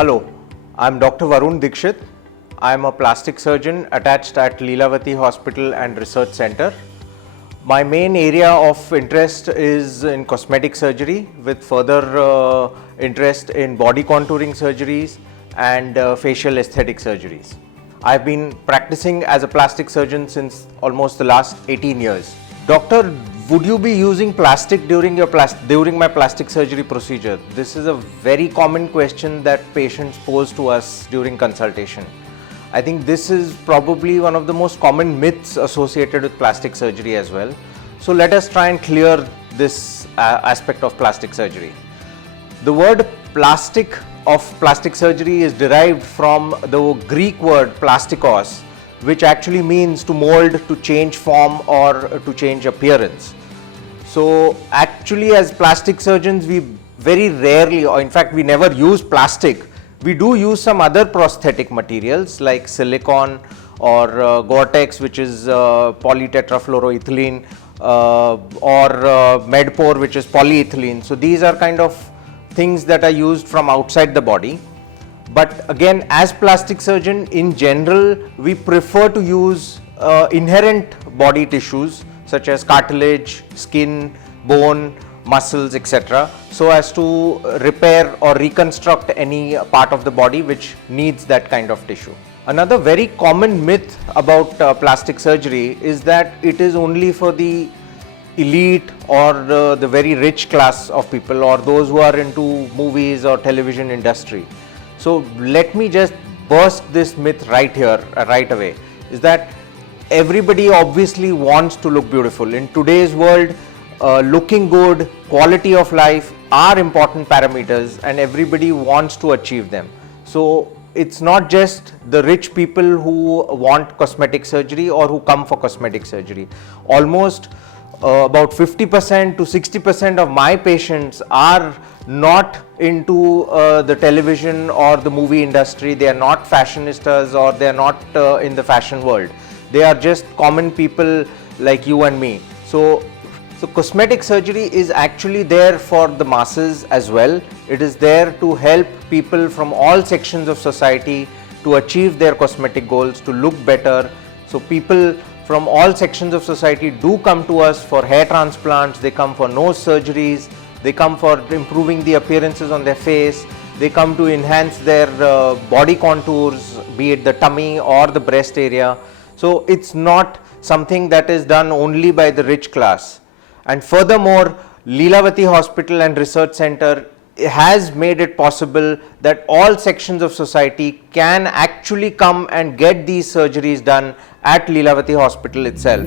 Hello, I'm Dr. Varun Dikshit. I'm a plastic surgeon attached at Lilavati Hospital and Research Center. My main area of interest is in cosmetic surgery with further interest in body contouring surgeries and facial aesthetic surgeries. I've been practicing as a plastic surgeon since almost the last 18 years. Doctor, would you be using plastic during my plastic surgery procedure? This is a very common question that patients pose to us during consultation. I think this is probably one of the most common myths associated with plastic surgery as well. So let us try and clear this aspect of plastic surgery. The word plastic of plastic surgery is derived from the Greek word plastikos, which actually means to mold, to change form, or to change appearance. So actually, as plastic surgeons, we very rarely, or in fact we never use plastic. We do use some other prosthetic materials like silicone or Gore-Tex, which is polytetrafluoroethylene, or Medpor, which is polyethylene. So these are kind of things that are used from outside the body. But again, as plastic surgeon in general, we prefer to use inherent body tissues such as cartilage, skin, bone, muscles, etc., so as to repair or reconstruct any part of the body which needs that kind of tissue. Another very common myth about plastic surgery is that it is only for the elite or the very rich class of people, or those who are into movies or television industry. So let me just burst this myth right here, right away, is that everybody obviously wants to look beautiful. In today's world, looking good, quality of life are important parameters, and everybody wants to achieve them. So it's not just the rich people who want cosmetic surgery or who come for cosmetic surgery. Almost about 50% to 60% of my patients are not into the television or the movie industry. They are not fashionistas, or they are not in the fashion world. They are just common people like you and me. So cosmetic surgery is actually there for the masses as well. It is there to help people from all sections of society to achieve their cosmetic goals, to look better. So people from all sections of society do come to us for hair transplants, they come for nose surgeries, they come for improving the appearances on their face, they come to enhance their body contours, be it the tummy or the breast area. So it's not something that is done only by the rich class. And furthermore, Lilavati Hospital and Research Center has made it possible that all sections of society can actually come and get these surgeries done at Lilavati Hospital itself.